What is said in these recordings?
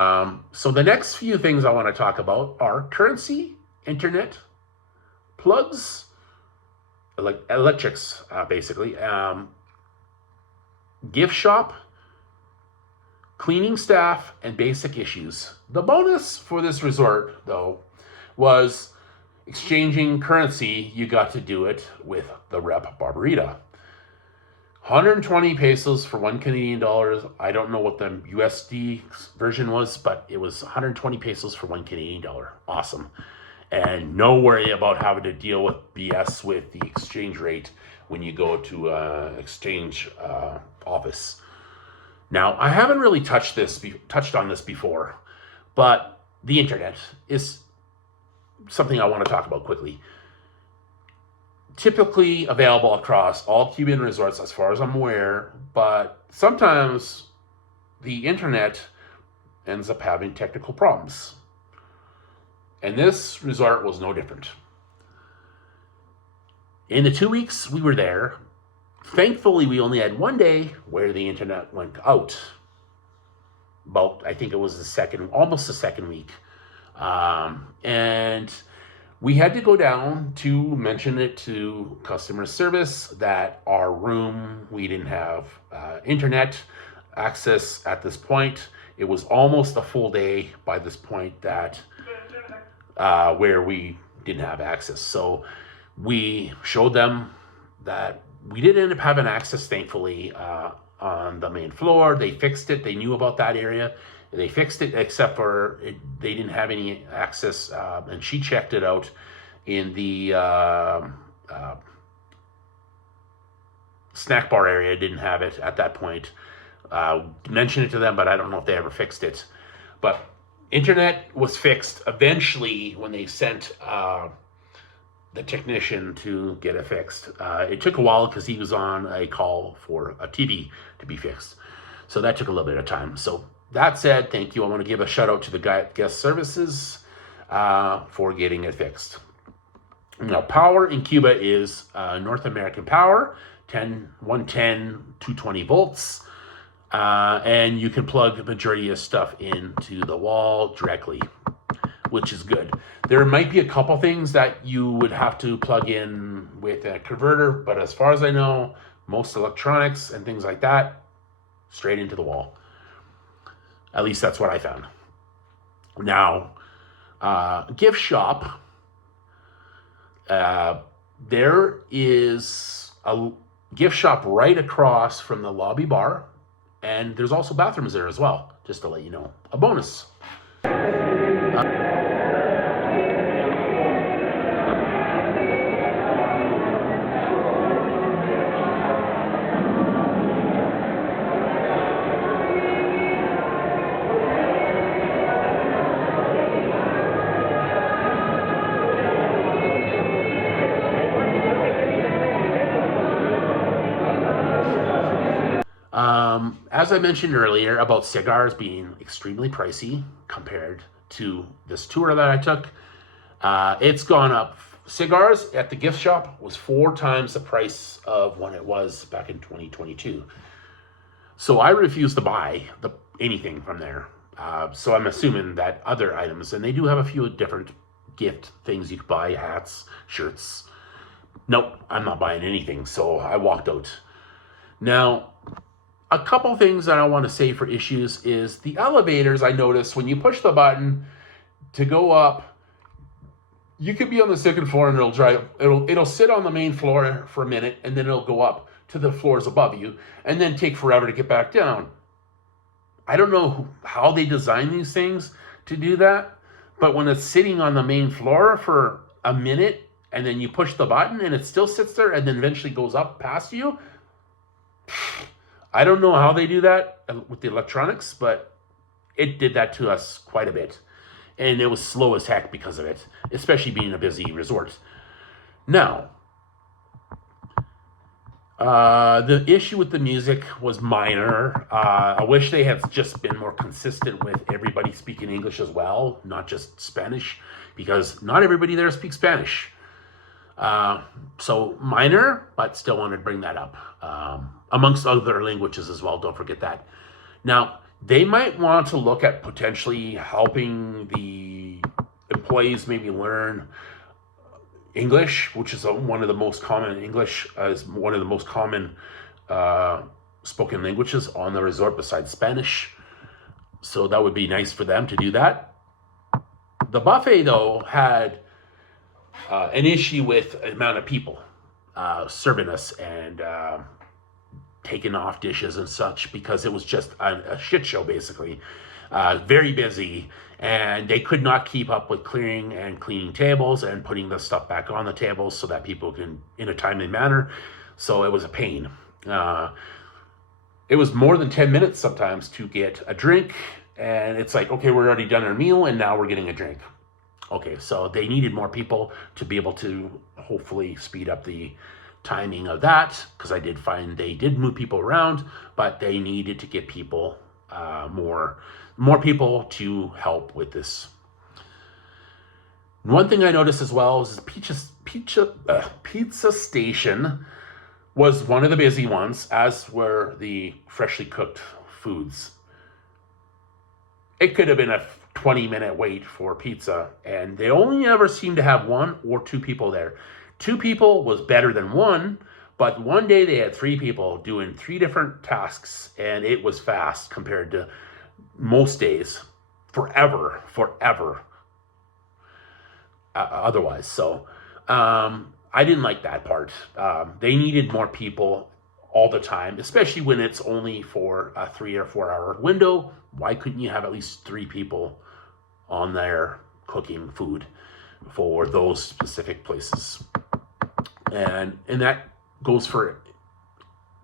So the next few things I want to talk about are currency, internet, plugs, electrics, basically, gift shop, cleaning staff, and basic issues. The bonus for this resort, though, was exchanging currency. You got to do it with the rep Barbarita. 120 pesos for $1 Canadian. I don't know what the USD version was, but it was 120 pesos for $1 Canadian. Awesome. And no worry about having to deal with BS with the exchange rate when you go to exchange office. Now, I haven't really touched on this before, but the internet is something I want to talk about quickly. Typically available across all Cuban resorts, as far as I'm aware, but sometimes the internet ends up having technical problems. And this resort was no different. In the 2 weeks we were there, thankfully we only had one day where the internet went out. About, I think it was almost the second week. And we had to go down to mention it to customer service that our room, we didn't have internet access at this point. It was almost a full day by this point that where we didn't have access. So we showed them that we did end up having access, thankfully, on the main floor. They fixed it. They knew about that area. They fixed it, except for they didn't have any access, and she checked it out in the snack bar area. Didn't have it at that point. Mentioned it to them, but I don't know if they ever fixed it. But internet was fixed eventually when they sent the technician to get it fixed. It took a while because he was on a call for a TV to be fixed. So that took a little bit of time. So that said, thank you. I want to give a shout out to the guest services for getting it fixed. Now, power in Cuba is North American power, 110, 220 volts. And you can plug the majority of stuff into the wall directly, which is good. There might be a couple things that you would have to plug in with a converter, but as far as I know, most electronics and things like that, straight into the wall. At least that's what I found. Now, gift shop, there is a gift shop right across from the lobby bar, and there's also bathrooms there as well, just to let you know. A bonus. As I mentioned earlier about cigars being extremely pricey compared to this tour that I took, it's gone up. Cigars at the gift shop was 4 times the price of when it was back in 2022. So I refused to buy anything from there. So I'm assuming that other items, and they do have a few different gift things you could buy, hats, shirts. Nope, I'm not buying anything. So I walked out. Now, a couple things that I want to say for issues is the elevators. I noticed when you push the button to go up, you could be on the second floor and it'll sit on the main floor for a minute, and then it'll go up to the floors above you and then take forever to get back down. I don't know how they design these things to do that, but when it's sitting on the main floor for a minute and then you push the button and it still sits there and then eventually goes up past you, I don't know how they do that with the electronics, but it did that to us quite a bit. And it was slow as heck because of it, especially being a busy resort. Now, the issue with the music was minor. I wish they had just been more consistent with everybody speaking English as well, not just Spanish, because not everybody there speaks Spanish. So minor, but still wanted to bring that up. Amongst other languages as well, don't forget that. Now, They might want to look at potentially helping the employees maybe learn English, which is one of the most common English is one of the most common spoken languages on the resort besides Spanish. So that would be nice for them to do that. The buffet, though, had an issue with the amount of people serving us and taking off dishes and such, because it was just a shit show, basically. Very busy, and they could not keep up with clearing and cleaning tables and putting the stuff back on the tables so that people can, in a timely manner. So it was a pain. It was more than 10 minutes sometimes to get a drink, and it's like, okay, we're already done our meal and now we're getting a drink. Okay, so they needed more people to be able to hopefully speed up the timing of that, because I did find they did move people around, but they needed to get people more people to help with this. One thing I noticed as well is pizza station was one of the busy ones, as were the freshly cooked foods. It could have been a 20-minute wait for pizza, and they only ever seemed to have 1 or 2 people there. 2 people was better than 1, but one day they had 3 people doing 3 different tasks, and it was fast compared to most days, forever, otherwise. So I didn't like that part. They needed more people all the time, especially when it's only for a 3 or 4 hour window. Why couldn't you have at least 3 people on there cooking food for those specific places? And that goes for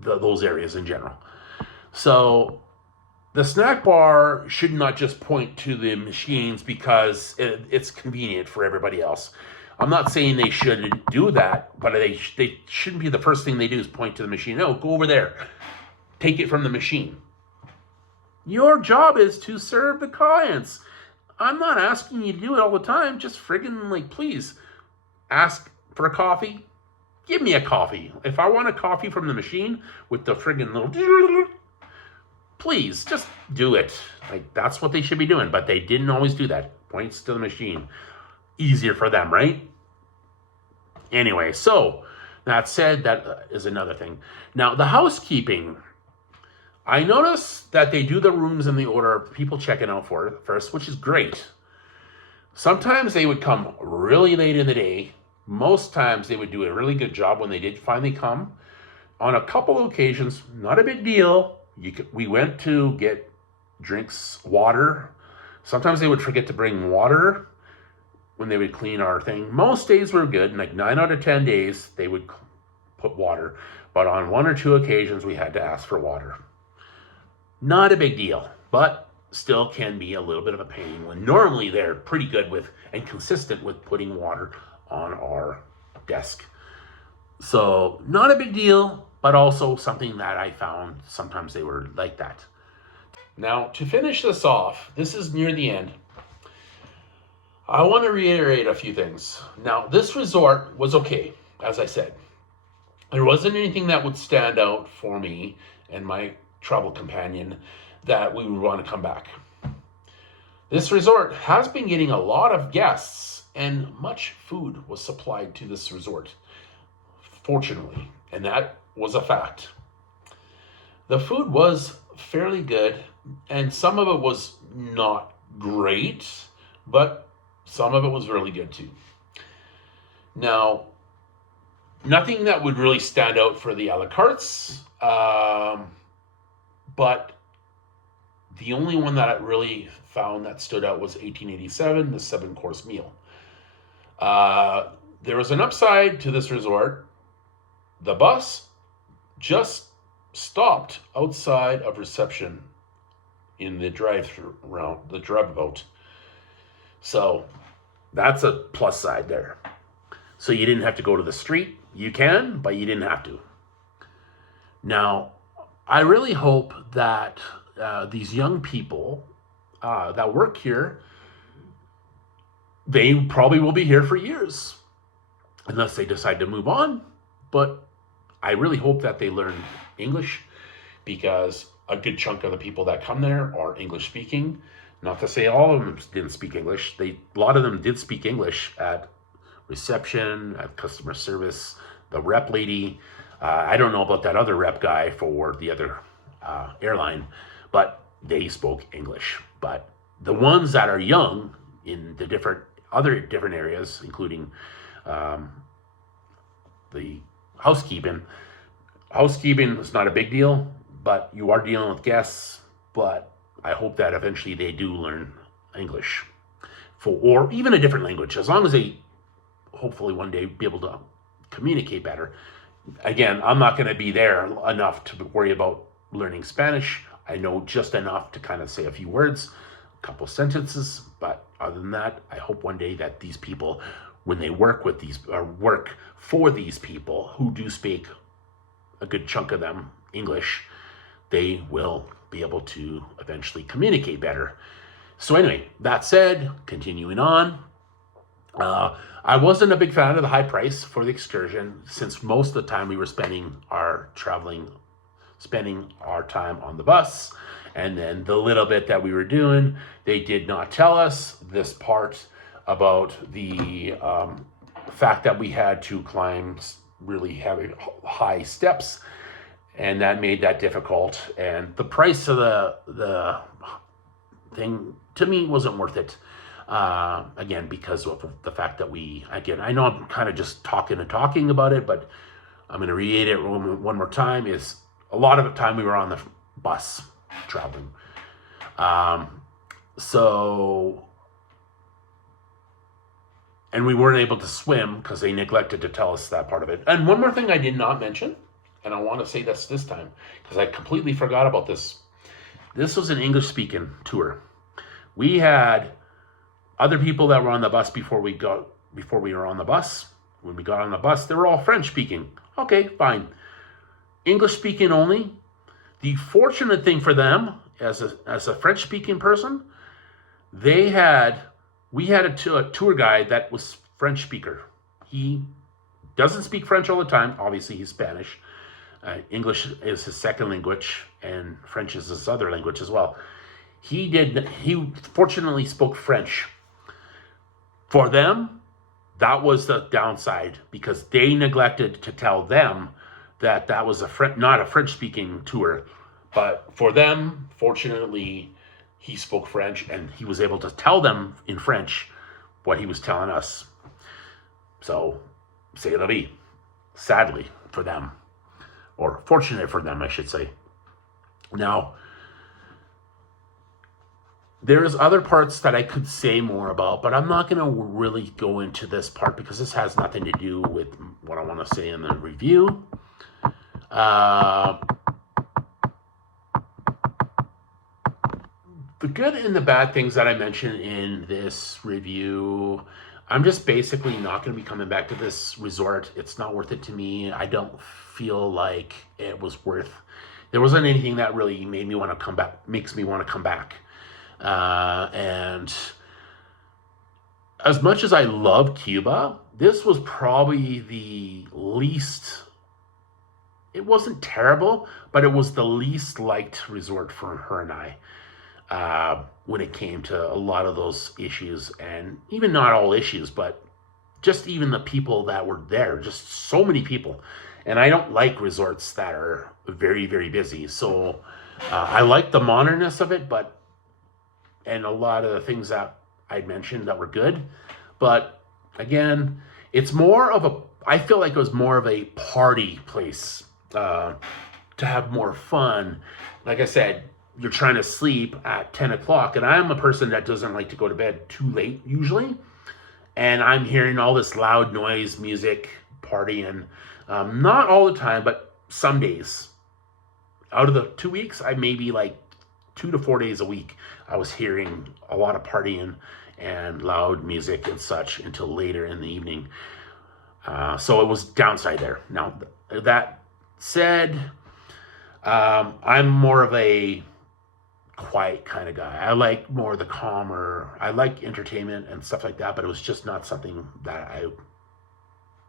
those areas in general. So the snack bar should not just point to the machines because it's convenient for everybody else. I'm not saying they shouldn't do that, but they shouldn't be the first thing they do is point to the machine. No, go over there. Take it from the machine. Your job is to serve the clients. I'm not asking you to do it all the time. Just friggin' please ask for a coffee. Give me a coffee. If I want a coffee from the machine with the friggin' little, please just do it. That's what they should be doing, but they didn't always do that. Points to the machine. Easier for them, right? Anyway, so that said, that is another thing. Now, the housekeeping. I noticed that they do the rooms in the order of people checking out for it first, which is great. Sometimes they would come really late in the day. Most times they would do a really good job when they did finally come. On a couple of occasions, not a big deal. We went to get drinks, water. Sometimes they would forget to bring water when they would clean our thing. Most days were good. 9 out of 10 days, they would put water. But on 1 or 2 occasions, we had to ask for water. Not a big deal, but still can be a little bit of a pain when normally they're pretty good with and consistent with putting water on our desk. So not a big deal, but also something that I found sometimes they were like that. Now, to finish this off, this is near the end. I want to reiterate a few things. Now, this resort was okay, as I said. There wasn't anything that would stand out for me and my travel companion that we would want to come back. This resort has been getting a lot of guests, and much food was supplied to this resort, fortunately, and that was a fact. The food was fairly good, and some of it was not great, but some of it was really good too. Now, nothing that would really stand out for the a la cartes, but the only one that I really found that stood out was 1887, the 7-course meal. There was an upside to this resort. The bus just stopped outside of reception in the drive-through around the drive-about. So that's a plus side there. So you didn't have to go to the street. You can, but you didn't have to. Now, I really hope that these young people that work here, they probably will be here for years, unless they decide to move on. But I really hope that they learn English, because a good chunk of the people that come there are English speaking. Not to say all of them didn't speak English. A lot of them did speak English at reception, at customer service, the rep lady. I don't know about that other rep guy for the other airline, but they spoke English. But the ones that are young in the different areas, including the housekeeping is not a big deal, but you are dealing with guests. But I hope that eventually they do learn English, or even a different language, as long as they hopefully one day be able to communicate better. Again, I'm not going to be there enough to worry about learning Spanish. I know just enough to kind of say a few words, a couple sentences, but other than that, I hope one day that these people, when they work with these or work for these people who do speak a good chunk of them English, they will be able to eventually communicate better. So anyway, that said, continuing on, I wasn't a big fan of the high price for the excursion, since most of the time we were spending our time on the bus. And then the little bit that we were doing, they did not tell us this part about the fact that we had to climb really heavy, high steps, and that made that difficult. And the price of the thing to me wasn't worth it. Again, because of the fact that I know I'm kind of just talking about it, but I'm going to reiterate it one more time, is a lot of the time we were on the bus traveling. And we weren't able to swim because they neglected to tell us that part of it. And one more thing I did not mention, and I want to say this time, because I completely forgot about this. This was an English-speaking tour. We had other people that were on the bus before we were on the bus. When we got on the bus, they were all French-speaking. Okay, fine. English-speaking only. The fortunate thing for them, as a French-speaking person, we had a tour guide that was French speaker. He doesn't speak French all the time. Obviously, he's Spanish. English is his second language, and French is his other language as well. He fortunately spoke French. For them, that was the downside, because they neglected to tell them that was not a French-speaking tour. But for them, fortunately, he spoke French, and he was able to tell them in French what he was telling us. So, c'est la vie. Sadly for them, or fortunate for them, I should say. Now, there's other parts that I could say more about, but I'm not going to really go into this part because this has nothing to do with what I want to say in the review. The good and the bad things that I mentioned in this review, I'm just basically not going to be coming back to this resort. It's not worth it to me. I don't feel like it was worth. There wasn't anything that really made me want to come back. Makes me want to come back. And as much as I love Cuba, this was probably the least. It wasn't terrible, but it was the least liked resort for her and I. When it came to a lot of those issues, and even not all issues, but just even the people that were there, just so many people. And I don't like resorts that are very, very busy. So I like the modernness of it, and a lot of the things that I mentioned that were good. But again, I feel like it was more of a party place, to have more fun. Like I said, you're trying to sleep at 10 o'clock, and I'm a person that doesn't like to go to bed too late usually, and I'm hearing all this loud noise, music, partying, not all the time, but some days. Out of the 2 weeks, I maybe like 2 to 4 days a week, I was hearing a lot of partying and loud music and such until later in the evening. So it was downside there. Now, that said, I'm more of a quiet kind of guy. I like more the calmer. I like entertainment and stuff like that, but it was just not something that I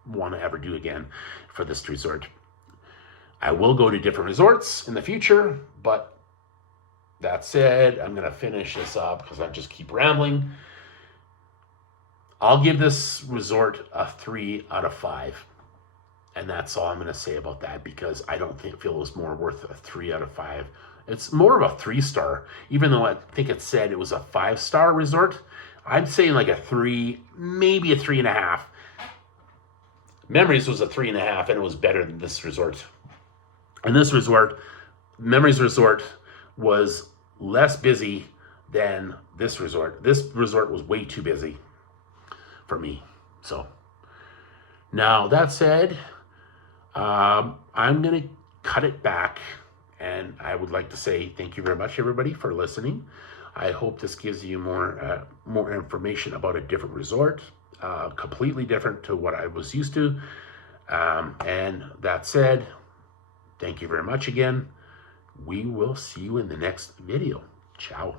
want to ever do again for this resort. I will go to different resorts in the future, but that said, I'm going to finish this up because I just keep rambling. I'll give this resort a 3 out of 5. And that's all I'm going to say about that, because I don't feel it was more worth a 3 out of 5. It's more of a 3-star, even though I think it said it was a 5-star resort. I'm saying like a 3, maybe a 3.5. Memories was a 3.5, and it was better than this resort. And this resort, Memories Resort, was less busy than this resort. This resort was way too busy for me. So now that said, I'm going to cut it back, and I would like to say thank you very much, everybody, for listening. I hope this gives you more information about a different resort, completely different to what I was used to. And that said, thank you very much again. We will see you in the next video. Ciao.